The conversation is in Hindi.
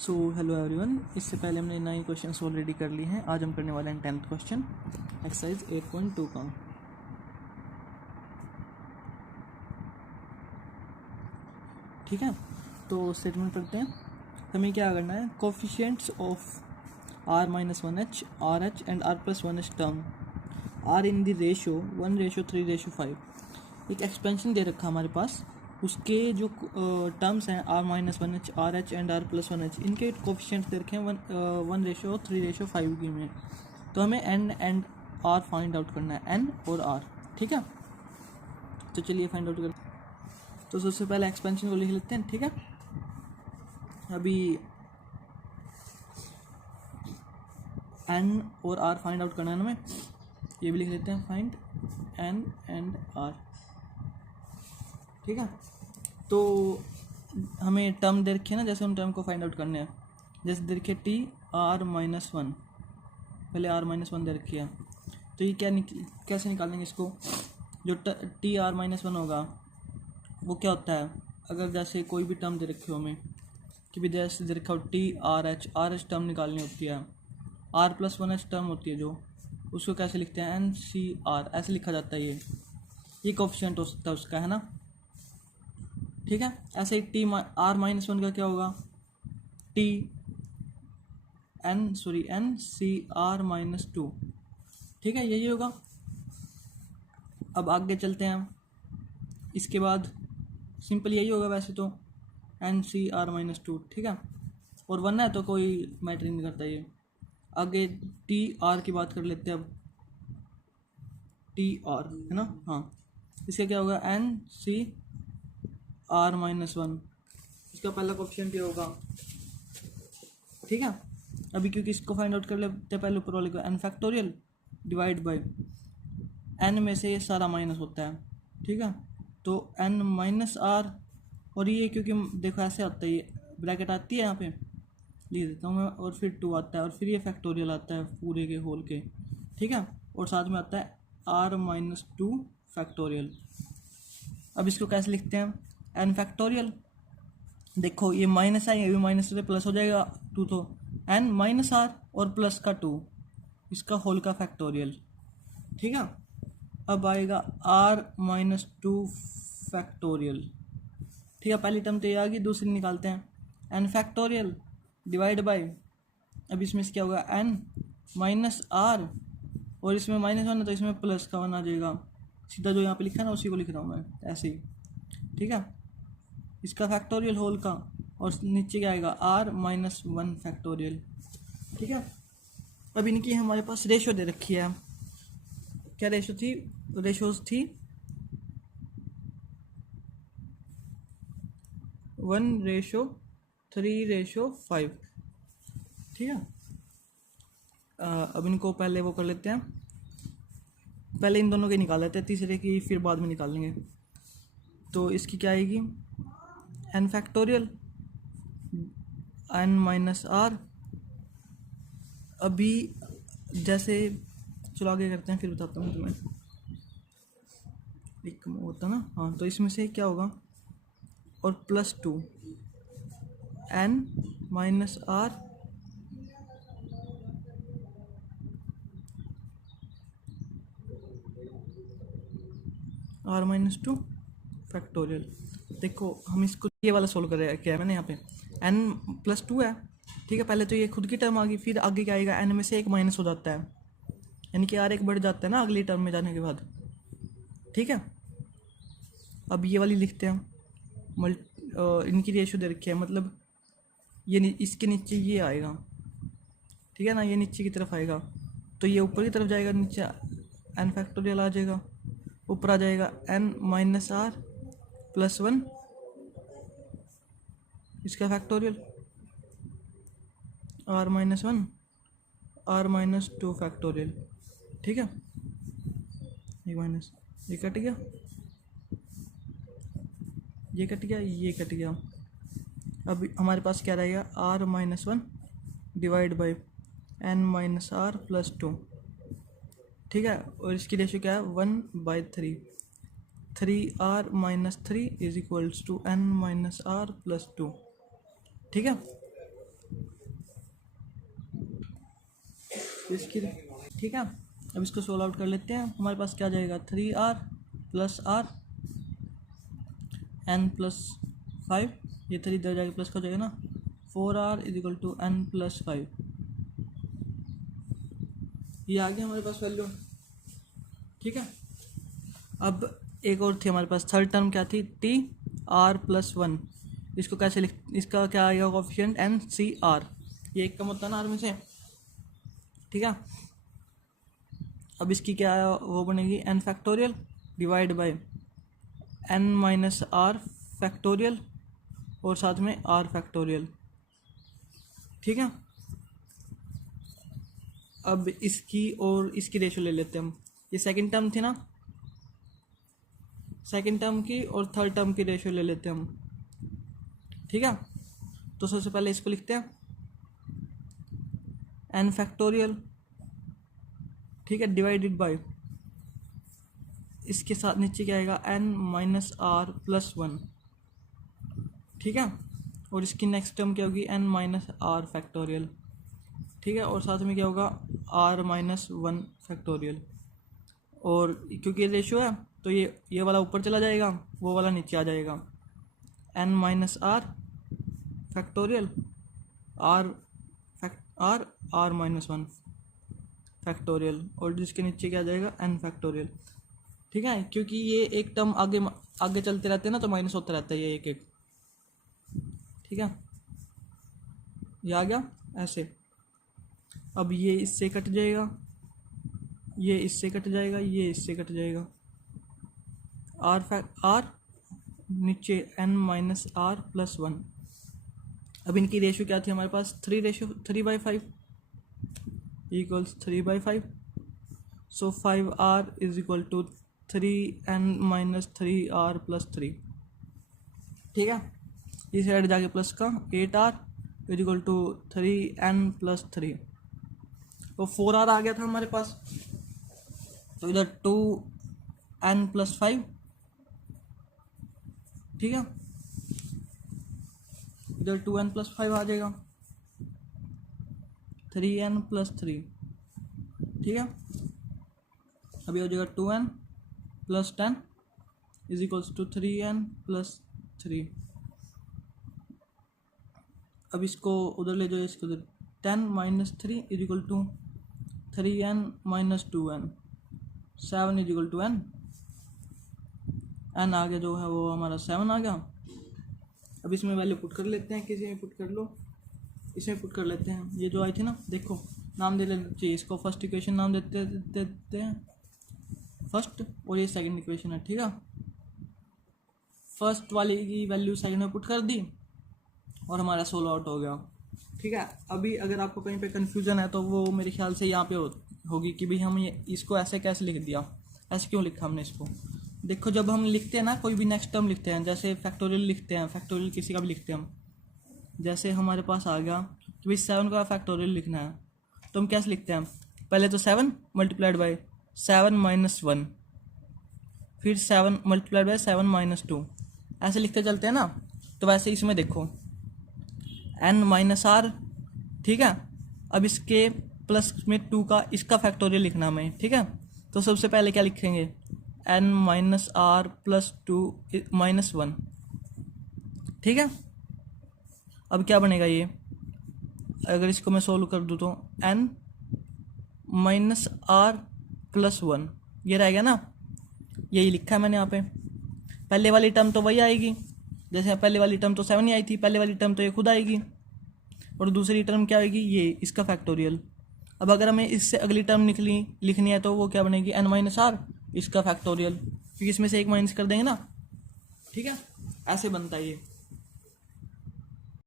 सो हेलो एवरीवन, इससे पहले हमने 9 क्वेश्चंस ऑलरेडी कर लिए हैं। आज हम करने वाले हैं 10th क्वेश्चन, एक्सरसाइज 8.2 का। ठीक है, तो स्टेटमेंट पढ़ते हैं। हमें क्या करना है, coefficients of r-1h, rh and r+1h term are in the ratio 1:3:5। एक एक्सपेंशन दे रखा हमारे पास, उसके जो टर्म्स हैं r-1h, rh एंड r+1h, इनके कोफिशिएंट्स दे रखे हैं 1:3:5 की में। तो हमें n and r find out करना है, n और r। ठीक है, तो चलिए फाइंड आउट करते हैं। तो सबसे पहले एक्सपेंशन को लिख लेते हैं। ठीक है, अभी n और r फाइंड आउट करना है हमें, ये भी लिख लेते हैं, फाइंड n एंड r। ठीक है, तो हमें टर्म दे रखे हैं ना, जैसे उन टर्म को फाइंड आउट करने हैं। जैसे दे रखे t r-1, पहले r-1 दे रखी है, तो ये कैसे निकालेंगे इसको। जो t r-1 होगा वो क्या होता है, अगर जैसे कोई भी टर्म दे रखे हो हमें, कि भी जैसे दे रखा हो t r h टर्म निकालनी होती है, r+1h टर्म होती है जो, उसको कैसे लिखते हैं, n c r, ऐसे लिखा जाता है। ये कोफिशिएंट हो सकता है उसका, है ना। ठीक है, ऐसे ही t r-1 का क्या होगा, n c r-2। ठीक है, यही होगा। अब आगे चलते हैं हम, इसके बाद सिंपल यही होगा वैसे तो, n c r-2। ठीक है, और 1 है तो कोई मैटर नहीं करता ये। आगे t r की बात कर लेते हैं अब, t r है ना, हाँ, इसका क्या होगा, n c r-1, इसका पहला कोफिशिएंट ये होगा। ठीक है, अभी क्योंकि इसको फाइंड आउट कर लेते हैं, पहले ऊपर वाले को n factorial divide by n में से ये सारा माइनस होता है। ठीक है, तो n माइनस r, और ये क्योंकि देखो ऐसे आता है, ये ब्रैकेट आती है यहाँ पे, लिख देता हूँ मैं, और फिर 2 आता है, और फिर ये फैक्टोरियल आता है पूरे के होल के। ठीक है, और साथ में आता है r-2 फैक्टोरियल। अब इसको कैसे लिखते हैं, n फैक्टोरियल, देखो ये माइनस है, ये भी माइनस से प्लस हो जाएगा 2, तो n माइनस r और प्लस का 2, इसका होल का फैक्टोरियल। ठीक है, अब आएगा r-2 फैक्टोरियल। ठीक है, पहली टर्म तो ये आ गई, दूसरी निकालते हैं, n फैक्टोरियल डिवाइड बाय, अब इसमें से क्या होगा, n माइनस r, और इसमें -1 है तो इसमें प्लस का 1 आ जाएगा। सीधा जो यहाँ पे लिखा है ना, उसी को लिख रहा हूँ मैं ऐसे ही। ठीक है, इसका फैक्टोरियल होल का, और नीचे क्या आएगा, r-1 फैक्टोरियल। ठीक है, अब इनकी हमारे पास रेशो दे रखी है। क्या रेशो थी, रेशोज थी 1:3:5। ठीक है, अब इनको पहले वो कर लेते हैं, पहले इन दोनों के निकाल लेते हैं, तीसरे की फिर बाद में निकाल लेंगे। तो इसकी क्या आएगी, n factorial n minus r। अभी जैसे चलो आगे करते हैं, फिर बताता हूँ तुम्हें, एक होता ना, हाँ, तो इसमें से क्या होगा, और +2 n minus r r-2 factorial. देखो हम इसको ये वाला सोल्व कर रहे हैं, क्या है मैंने यहाँ पे n+2 है। ठीक है, पहले तो ये खुद की टर्म आ गई, फिर आगे क्या आएगा, n में से एक माइनस हो जाता है, यानी कि r एक बढ़ जाता है ना अगली टर्म में जाने के बाद। ठीक है, अब ये वाली लिखते हैं, इनकी रेशो दे रखी है, मतलब ये इसके नीचे ये आएगा। ठीक है ना, ये नीचे की तरफ आएगा, तो ये ऊपर की तरफ जाएगा, नीचे n फैक्टोरियल आ जाएगा, ऊपर आ जाएगा n माइनस r +1, इसका फैक्टोरियल r-1 r-2 फैक्टोरियल। ठीक है, ये माइनस, ये कट गया, ये कट गया, ये कट गया। अब हमारे पास क्या रहेगा, r-1 divide by n minus r +2। ठीक है, और इसकी रेशियो क्या है, 1/3, 3r-3 is equals to n minus r +2। ठीक है, इसकी, ठीक है। अब इसको सोल्व आउट कर लेते हैं। हमारे पास क्या जाएगा, 3r plus r n plus 5, ये 3 इधर जाके प्लस का हो जाएगा ना, 4r is equal to n plus 5। ये आ गया हमारे पास वैल्यू, ठीक है। अब एक और थी हमारे पास, थर्ड टर्म क्या थी, t r प्लस 1। इसको कैसे लिख, इसका क्या आएगा कोफिशिएंट, n c r, ये एक कम होता है ना r में से, ठीक है। अब इसकी क्या है, वो बनेगी n factorial divide by n minus r factorial और साथ में r फैक्टोरियल, ठीक है। अब इसकी और इसकी रेशो ले लेते हैं हम। ये सेकंड टर्म थी ना, सेकंड टर्म की और थर्ड टर्म की रेशो ले लेते हैं हम, ठीक है। तो सबसे पहले इसको लिखते हैं n फैक्टोरियल, ठीक है, डिवाइडेड बाय, इसके साथ नीचे क्या आएगा, n माइनस r प्लस 1, ठीक है। और इसकी नेक्स्ट टर्म क्या होगी, n माइनस r फैक्टोरियल, ठीक है। और साथ में क्या होगा, r माइनस 1 फैक्टोरियल। और क्योंकि ये रेशो है तो ये वाला ऊपर चला जाएगा, वो वाला नीचे आ जाएगा, n minus r factorial r minus 1 factorial, और जिसके नीचे क्या आ जाएगा, n फैक्टोरियल, ठीक है। क्योंकि ये एक टर्म आगे आगे चलते रहते हैं ना, तो माइनस होता रहता है ये एक एक, ठीक है। ये आ गया ऐसे। अब ये इससे कट जाएगा, ये इससे कट जाएगा, ये इससे कट जाएगा, r नीचे n माइनस r प्लस 1। अब इनकी रेशो क्या थी हमारे पास, 3/5 equals 3/5। So 5r is equal to 3n minus 3r plus 3, ठीक है। इस साइड जाके प्लस का 8r is equal to 3n plus 3, तो 4r आ गया था हमारे पास। तो इधर 2n प्लस 5, ठीक है, इधर 2n प्लस 5 आ जाएगा, 3n प्लस 3, ठीक है। अभी हो जाएगा 2n plus 10 is equals to 3n plus 3। अब इसको उधर ले जाओ, इसको उधर, 10 minus 3 is equal to 3n minus 2n, 7 is equal to n, n आ गया जो है वो हमारा 7 आ गया। अब इसमें वैल्यू पुट कर लेते हैं, किसी में पुट कर लो, इसमें पुट कर लेते हैं। ये जो आई थी ना, देखो नाम दे लेना चाहिए इसको, फर्स्ट इक्वेशन नाम देते हैं फर्स्ट, और ये सेकंड इक्वेशन है, ठीक है। फर्स्ट वाली की वैल्यू सेकंड में पुट कर दी और हमारा सोल्व आउट हो गया, ठीक है। अभी अगर आपको कहीं पे कन्फ्यूज़न है तो वो मेरे ख्याल से यहाँ पे होगी कि भाई हम ये इसको ऐसे कैसे लिख दिया, ऐसे क्यों लिखा हमने इसको। देखो जब हम लिखते हैं ना, कोई भी नेक्स्ट टर्म लिखते हैं, जैसे फैक्टोरियल लिखते हैं, फैक्टोरियल किसी का भी लिखते हैं हम, जैसे हमारे पास आ गया कि भाई 7 का फैक्टोरियल लिखना है, तो हम कैसे लिखते हैं, पहले तो 7 मल्टीप्लाइड बाई 7 माइनस 1, फिर 7 मल्टीप्लाइड बाई 7 माइनस 2, ऐसे लिखते चलते हैं ना। तो वैसे इसमें देखो n माइनस r, ठीक है। अब इसके प्लस में 2 का इसका फैक्टोरियल लिखना हमें, ठीक है। तो सबसे पहले क्या लिखेंगे, n minus r plus 2 minus 1, ठीक है। अब क्या बनेगा ये, अगर इसको मैं सोल्व कर दूँ तो n माइनस r प्लस 1, ये रह गया ना, यही लिखा है मैंने यहाँ पे। पहले वाली टर्म तो वही आएगी, जैसे पहले वाली टर्म तो 7 ही आई थी, पहले वाली टर्म तो ये खुद आएगी, और दूसरी टर्म क्या आएगी, ये इसका फैक्टोरियल। अब अगर हमें इससे अगली टर्म लिखनी है तो वो क्या बनेगी, n माइनस r इसका फैक्टोरियल, क्योंकि इसमें से एक माइनस कर देंगे ना, ठीक है। ऐसे बनता है ये।